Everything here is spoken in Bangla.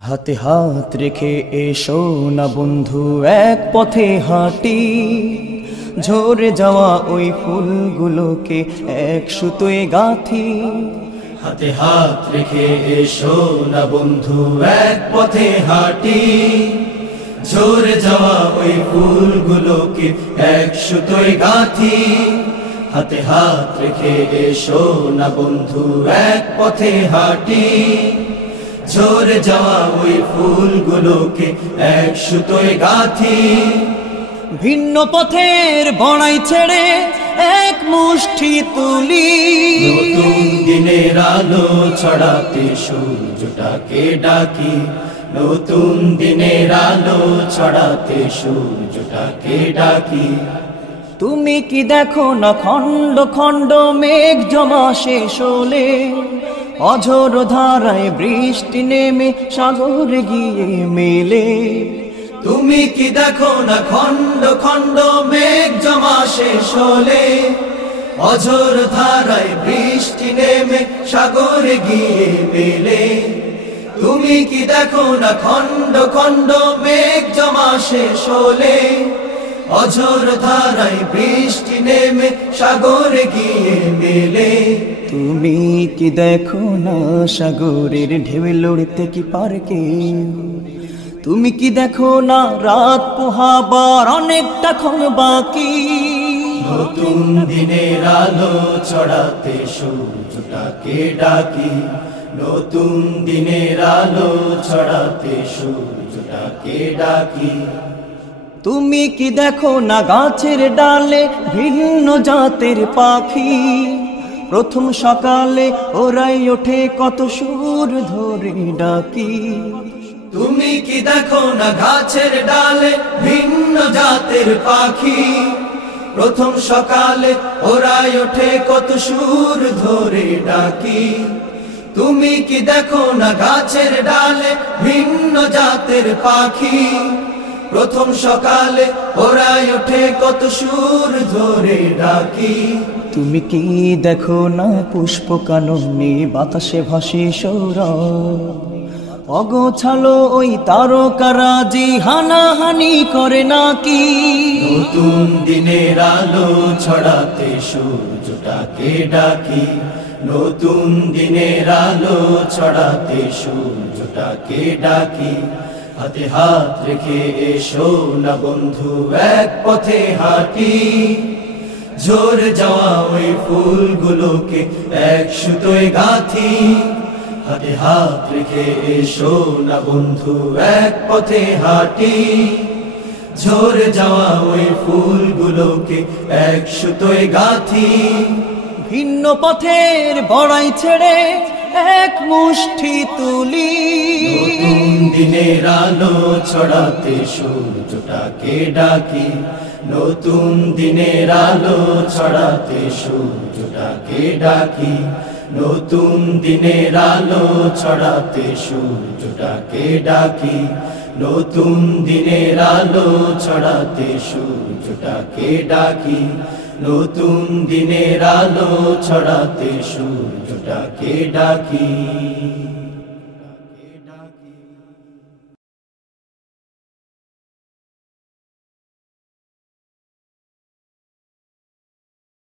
হাতে হাত রেখে এসো না বন্ধু, এক পথে হাঁটি। ঝরে যাওয়া ওই ফুলগুলোকে এক সুতোয় গাঁথি। হাতে হাত রেখে এসো না বন্ধু, এক পথে হাঁটি। ঝরে যাওয়া ওই ফুলগুলোকে এক সুতোয় গাঁথি। হাতে হাত রেখে এসো না বন্ধু, এক পথে হাঁটি। ঝরে যাওয়া ওই ফুলগুলোকে এক সুতোয় গাঁথি। ভিন্ন পথের বড়াই ছেড়ে এক মুষ্টি তুলি। নতুন দিনের আলো ছড়াতে সূর্যটাকে ডাকি। নতুন দিনের আলো ছড়াতে সূর্যটাকে ডাকি। তুমি কি দেখো না খণ্ড খণ্ড মেঘ জমা শেষ হলে অঝোর ধারায় বৃষ্টি নেমে সাগরে গিয়ে মেলে। তুমি কি দেখো না খণ্ড খণ্ড মেঘ জমা শেষ হলে অঝোর ধারায় বৃষ্টি নেমে সাগরে গিয়ে মেলে। তুমি কি দেখো না খণ্ড খণ্ড মেঘ জমা শেষ হলে অঝোর ধারায় বৃষ্টি নেমে সাগরে গিয়ে মেলে। তুমি কি দেখো না সাগরের ঢেউ লড়তে কি পারে কেউ? তুমি কি দেখো না রাত পোহাবার অনেকটা ক্ষণ বাকি? নতুন দিনের আলো ছড়াতে সূর্যটাকে ডাকি। নতুন দিনের আলো ছড়াতে সূর্যটাকে ডাকি। তুমি কি দেখো না গাছের ডালে ভিন্ন জাতের পাখি? প্রথম সকালে ওরাই ওঠে কত সুর ধরে ডাকি। তুমি কি দেখো না গাছের ডালে ভিন্ন জাতের পাখি? প্রথম সকালে ওরাই ওঠে কত সুর ধরে ডাকি। তুমি কি দেখো না গাছের ডালে ভিন্ন জাতের পাখি? প্রথম সকালে ওরাই ওঠে কত সুর ধরে ডাকি। তুমি কি দেখো না পুষ্প কাননে বাতাসে ভাসে সৌরভ? অগোছালো ওই তারকারাজি হানাহানি করে নাকি? নতুন দিনের আলো ছড়াতে সূর্যটাকে ডাকি। নতুন দিনের আলো ছড়াতে সূর্যটাকে ডাকি। হাতে হাত রেখে এসো না বন্ধু, এক পথে হাঁটি। ঝরে যাওয়া ওই ফুলগুলোকে এক সুতোয় গাঁথি। হাতে হাত রেখে এসো না বন্ধু, এক পথে হাঁটি। ঝরে যাওয়া ওই ফুলগুলোকে এক সুতোয় গাঁথি। ভিন্ন পথের বড়াই ছেড়ে এক মুষ্টি তুলি। নতুন দিনের আলো ছড়াতে সূর্যটাকে ডাকি। নতুন দিনের আলো ছড়াতে সূর্যটাকে ডাকি। নতুন দিনের আলো ছড়াতে সূর্যটাকে ডাকি। নতুন দিনের আলো ছড়াতে সূর্যটাকে ডাকি। নতুন দিনের আলো ছড়াতে সূর্যটাকে ডাকি।